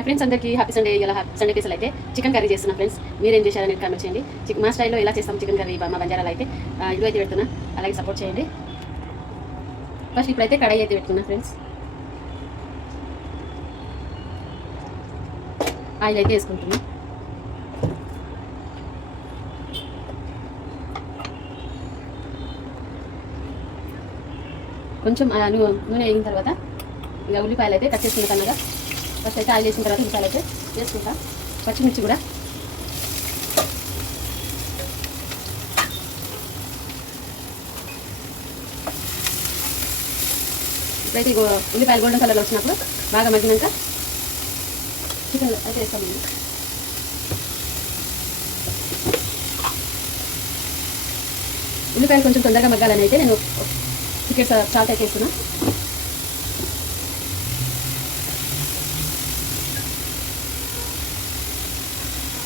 Hi friends, అందరికీ happy Sunday. ఇలా Sunday special అయితే చికెన్ కర్రీ చేస్తున్నా ఫ్రెండ్స్. మీరేం చేశారని కామెంట్ చేయండి. మా స్టైల్లో ఎలా చేస్తాం చికెన్ కర్రీ మా బంజారాలో అయితే ఇల్లు అయితే పెడుతున్నా, అలాగే సపోర్ట్ చేయండి. ఫస్ట్ ఇప్పుడైతే కడాయి అయితే పెట్టుకున్నా ఫ్రెండ్స్. ఆయిల్ అయితే వేసుకుంటున్నా. కొంచెం నూనె వేగిన తర్వాత ఇక ఉల్లిపాయలు అయితే కట్ చేసుకున్న కన్నా ఫస్ట్ అయితే ఆయిల్ వేసిన తర్వాత ఉల్లిపాయలు అయితే వేసుకుంటా. పచ్చిమిర్చి కూడా ఇప్పుడైతే ఉల్లిపాయలు గోల్డెన్ కలర్లో వచ్చినప్పుడు బాగా మగ్గినాక చికెన్ అయితే వేస్తాం. ఉల్లిపాయలు కొంచెం తొందరగా మగ్గాలని అయితే నేను చికెన్ సాల్ట్ అయితే వేస్తున్నా.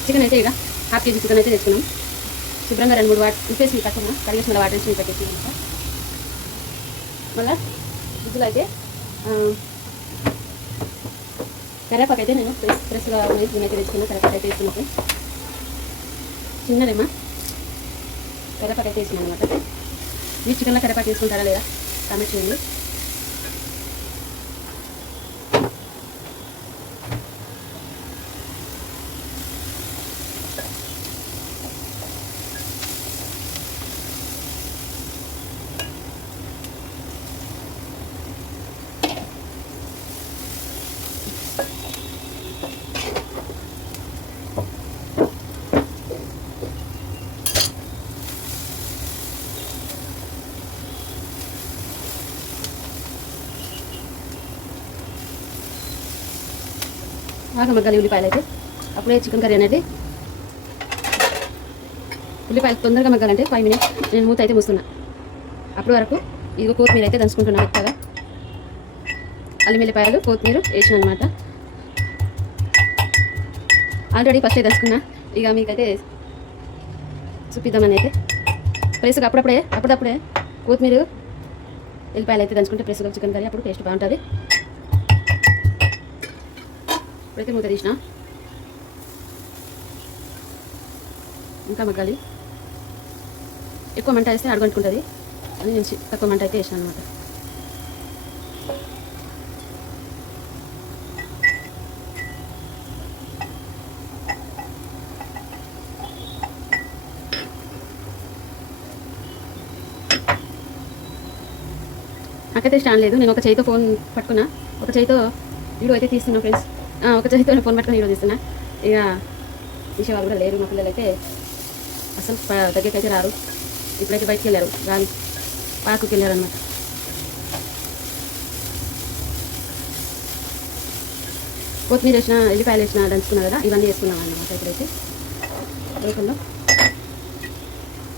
చికెన్ అయితే ఇక హాఫ్ కేజీ చికెన్ అయితే తెచ్చుకున్నాం. శుభ్రంగా 2-3 ఉప్పేసి కట్టుకున్నా. కడిగేసి మళ్ళీ వాటర్ వేసి పెట్టేసి మళ్ళీ గుజ్జులో అయితే కరివేపాకు అయితే నేను ఫ్రెష్గా నేనైతే తెచ్చుకున్నా. కరివేపాకు అయితే వేసుకున్నప్పుడు చిన్నదేమా కరివేపాకు అయితే వేసినాను అనమాట. మీరు చికెన్లో కరివేపాకు వేసుకుంటారా లేదా కామెంట్ చేయండి. బాగా మగ్గాలి ఉల్లిపాయలు అయితే. అప్పుడే చికెన్ కర్రీ అనేది ఉల్లిపాయలు తొందరగా మగ్గాలంటే 5 మినిట్స్ నేను మూత అయితే మూస్తున్నా. అప్పటి వరకు ఇదిగో కొత్తిమీర అయితే దంచుకుంటున్నా. మెత్తగా అల్లం వెల్లిపాయలు కొత్తిమీర వేసిన అనమాట. ఆల్రెడీ ఫస్ట్ అయితే దంచుకున్నా. ఇక మీకైతే చూపిద్దామని అయితే ప్రెస్గా అప్పుడప్పుడే కొత్తిమీర వెల్లిపాయలు అయితే దంచుకుంటే ప్రెస్గా చికెన్ కర్రీ అప్పుడు టేస్ట్ బాగుంటుంది. ఇప్పుడైతే మూత తీసిన. ఇంకా మగ్గాలి. ఎక్కువ మంట వేస్తే అడుగంటుకుంటుంది అని నేను తక్కువ మంట అయితే వేసాను అనమాట. నాకైతే స్టాండ్ లేదు. నేను ఒక చేయితో ఫోన్ పట్టుకున్నా, ఒక చేయితో వీడియో అయితే తీస్తున్నా ఫ్రెండ్స్. ఒక చేతితో ఫోన్ పట్టుకొని వీడియో తీస్తున్నా. ఇక తీసేవాళ్ళు కూడా లేరు. మా పిల్లలు అయితే అసలు దగ్గరికి అయితే రారు. ఇప్పుడైతే బయటికి వెళ్ళారు, గాలి పార్కుకి వెళ్ళారు అనమాట. కొత్తిమీర వేసిన ఎల్లిపాయలు వేసిన దంచుకున్నా కదా, ఇవన్నీ వేసుకున్నాం అన్నమాట. ఇప్పుడైతే లోకల్లో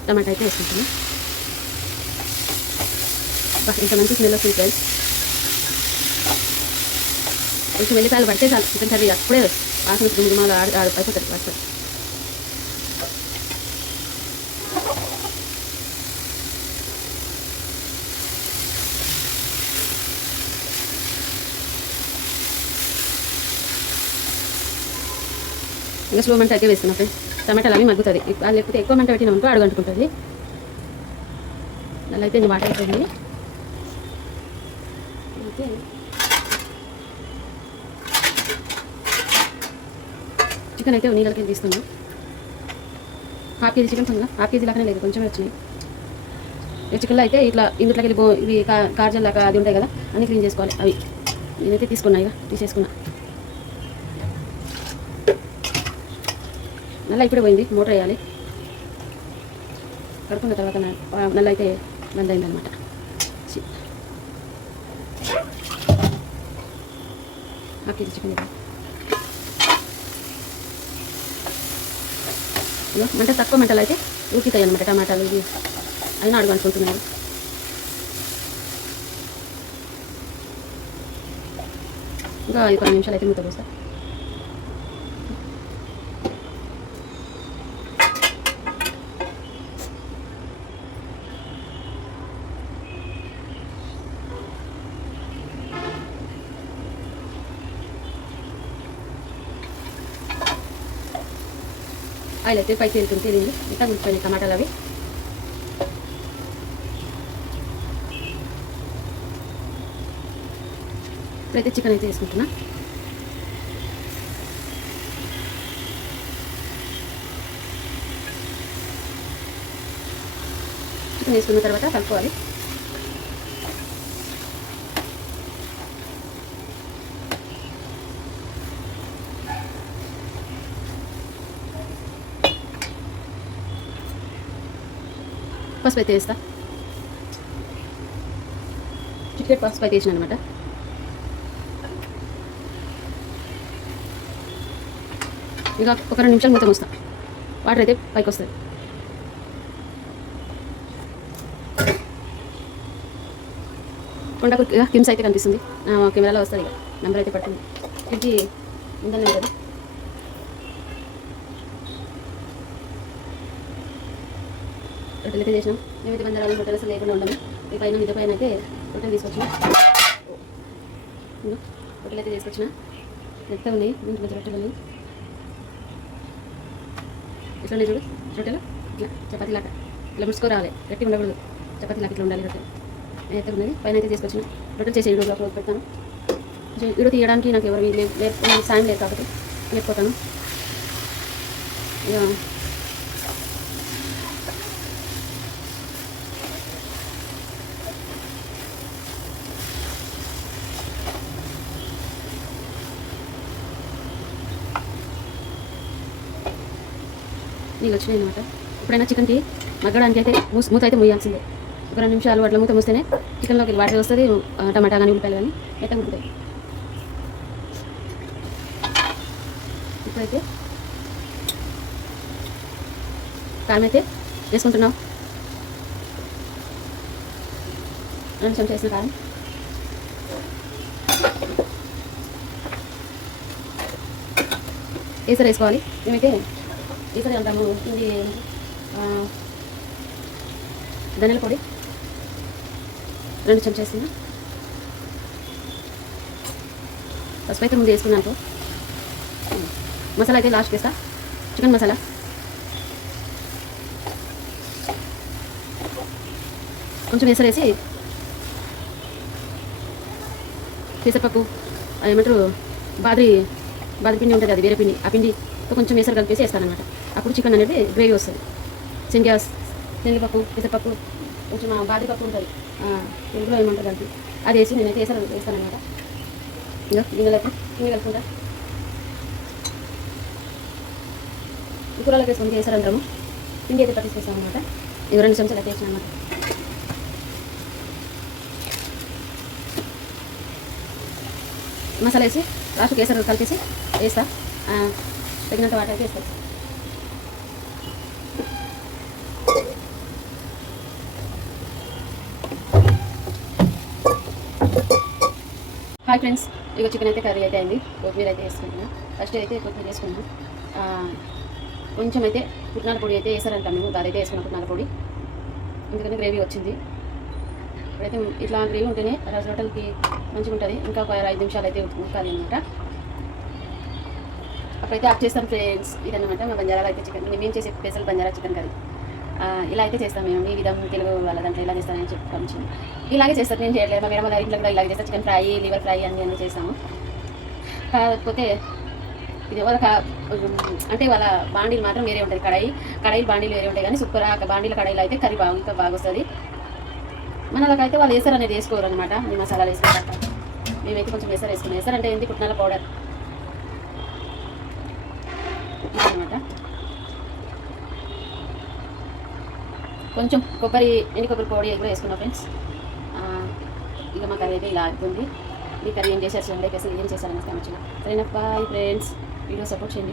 టమాటా అయితే వేసుకుంటున్నాం. ఇంత మంచి స్మెల్ వస్తుంది ఫ్రెండ్స్. కొంచెం వెల్లిపాయలు పడితే చాలు చికెన్ కర్రీ అప్పుడే వాసన గుమగుమాలు అయిపోతుంది వాసన. ఇంకా స్లో మంట అయితే వేస్తున్నా ఫ్రెండ్స్. టమాటాలు అవి మగ్గుతుంది. లేకపోతే ఎక్కువ మంట పెట్టినామంటూ అడుగంటుకుంటుంది. అలా అయితే వాటర్ అయిపోయింది. అయితే చికెన్ అయితే నీళ్ళకి తీస్తున్నాం. హాఫ్ కేజీ చికెన్ కొంచెం హాఫ్ కేజీ లాగానే లేదు, కొంచెమే వచ్చినాయి. ఈ చికెన్లో అయితే ఇట్లా ఇందులోకి వెళ్ళి ఇవి కార్జల్ లాగా అది ఉంటాయి కదా, అన్నీ క్లీన్ చేసుకోవాలి. అవి నేనైతే తీసుకున్నా, ఇక తీసేసుకున్నా. నల్ల ఇప్పుడే పోయింది, మోటర్ వేయాలి. కడుక్కున్న తర్వాత నల్ల అయితే బంద్ అయిందనమాట. హాఫ్ కేజీ చికెన్ మంట తక్కువ మంటలు అయితే ఉడుకుతాయి అనమాట. టమాటాలు ఇవి అయినా అడుగు అనుకుంటున్నాను. ఇంకా 10 నిమిషాలు అయితే మూత పోస్తా. ఆయిల్ అయితే పైకి వెళ్తుంది తెలియదు ఇంకా గుర్తుపోయినాయి టమాటాలు అవి. ఇప్పుడైతే చికెన్ అయితే వేసుకుంటున్నా. చికెన్ వేసుకున్న తర్వాత కలుపుకోవాలి. పసుపు అయితే వేస్తా. చికెన్ పసుపు అయితే వేసిన అనమాట. ఇక ఒక 2 నిమిషాలు మూత వస్తా. వాటర్ అయితే పైకి వస్తుంది. కొండకు కిమ్స్ అయితే కనిపిస్తుంది. కెమెరాలో వస్తుంది. ఇక నెంబర్ అయితే పడుతుంది. ఇది ఉందని ఉంటుంది. రొట్టెలు అయితే చేసినాం. మేమైతే బంజారాలు రొట్టెలు అసలు లేకుండా ఉండము. ఈ పైన మిగతా పైన అయితే రొట్టెలు తీసుకొచ్చిన. రొట్టెలు అయితే తీసుకొచ్చిన. ఎంత ఉన్నాయి ఇంటి మధ్య రొట్టెలు ఉన్నాయి. ఇట్లా ఉన్నాయి చూడు రొట్టెలు. ఇట్లా చపాతీ లాగా ఇట్లా ముసుకో రావాలి. గట్టి ఉండకూడదు. చపాతీ లాగా ఇట్లా ఉండాలి రొట్టెలు. అయితే ఉన్నది పైన అయితే తీసుకొచ్చిన. రొట్టెలు చేసే వీడియోలో అప్లోడ్ పెడతాను. వీడియో తీయడానికి నాకు ఎవరు లేదు, సాయం లేదు కాబట్టి లేకపోతాను. ఇక నీళ్ళు వచ్చినాయి అనమాట. ఎప్పుడైనా చికెన్కి మగ్గడానికి అయితే మూత అయితే ముయ్యాల్సిందే. ఒక 2 నిమిషాలు అట్లా మూత మూస్తేనే చికెన్లోకి వాటర్ వస్తుంది. టమాటా కానీ ఉల్లిపాయలు కానీ అయితే ఉడుకుతాయి. ఇప్పుడైతే కారం అయితే వేసుకుంటున్నాం. 2 చెంచాలు వేసిన కారం. ఏసరి వేసుకోవాలి. మేమైతే ఈసారి అంటాము. ఇది ధనియాల పొడి 2 చెంచాలు వేస్తున్నా. పసుపు అయితే ముందు వేసుకున్నాను. మసాలా అయితే లాస్ట్ వేస్తా. చికెన్ మసాలా కొంచెం వేసరేసి పెసరపప్పు ఏమంటారు బాదరి పిండి ఉంటుంది, అది వేరే పిండి. ఆ పిండితో కొంచెం వేసరి కలిపేసి వేస్తానమాట. అప్పుడు చికెన్ అనేది గ్రేవీ వస్తుంది. శనగపప్పు పెసరపప్పు కొంచెం బాదరి పప్పు ఉంటుంది, తెలుగులో ఏమంటారు కలిపి అది వేసి నేనైతే వేస్తానమాట. ఇంకా గిన్నెలు అయితే గిన్నె కలుపుకుంటా. కూరలోకి వేసుకొని వేసారు అంటాము. పిండి అయితే పట్టిస్తాం అనమాట. ఇవి 2 చెంచాలు అయితే వేసాను అనమాట. మసాలా వేసి లాస్ట్ కేసరి కలిపేసి వేస్తా. తగినంత వాటర్ అయితే వేస్తాను. హాయ్ ఫ్రెండ్స్, ఇక చికెన్ అయితే కర్రీ అయితే అయింది. కొత్తిమీర అయితే వేసుకుంటున్నాను. ఫస్ట్ అయితే కొత్తిమీర వేసుకున్నాను. కొంచెం అయితే పుట్నాల పొడి అయితే వేసారంటాను. మేము అదైతే వేసుకున్నాం పుట్నాల పొడి, ఎందుకంటే గ్రేవీ వచ్చింది. ఇప్పుడైతే ఇట్లా గ్రేవీ ఉంటేనే రాజు హోటల్కి మంచిగా ఉంటుంది. ఇంకా ఒక 5 నిమిషాలు అయితే ఉడకాలి అనమాట. అప్పుడైతే ఆఫ్ చేస్తాం ఫ్రెండ్స్. ఇదన్నమాట మా బంజారాలో అయితే చికెన్. మేము చేసే స్పెషల్ బంజారా చికెన్ కర్రీ. ఇలా అయితే చేస్తాం మేము. ఈ విధం తెలుగు వాళ్ళ దాంట్లో ఇలా చేస్తానని చెప్పి ఇలాగే చేస్తారు. నేను చేయట్లేదు. మా మేడం వాళ్ళ ఇంట్లో కూడా ఇలాగే చేస్తాను. చికెన్ ఫ్రై, లివర్ ఫ్రై అన్నీ చేస్తాము. కాకపోతే ఇది అంటే వాళ్ళ బాండీలు మాత్రం వేరే ఉంటుంది. కడాయిలు బాండీలు వేరే ఉంటాయి. కానీ సూపర్ బాండీల కడాయిలు అయితే కర్రీ ఇంకా బాగా వస్తుంది. మనలకైతే వాళ్ళు వేసారు అనేది వేసుకోరు అనమాట. ఈ మసాలాలు వేసుకుంటారు. మేమైతే కొంచెం వేసుకున్నాం. వేసారంటే ఏంటి పుట్నాల పౌడర్ అనమాట. కొంచెం ఎండి కొబ్బరి పొడి కూడా వేసుకున్నాం ఫ్రెండ్స్. ఇక మా కర్రీ అయితే ఇలా అవుతుంది. మీ కర్రీ ఏం చేశారు చూడండి. అసలు ఏం చేశారని వచ్చిన. సరేనా బాయ్ ఫ్రెండ్స్. వీడియో సపోర్ట్ చేయండి.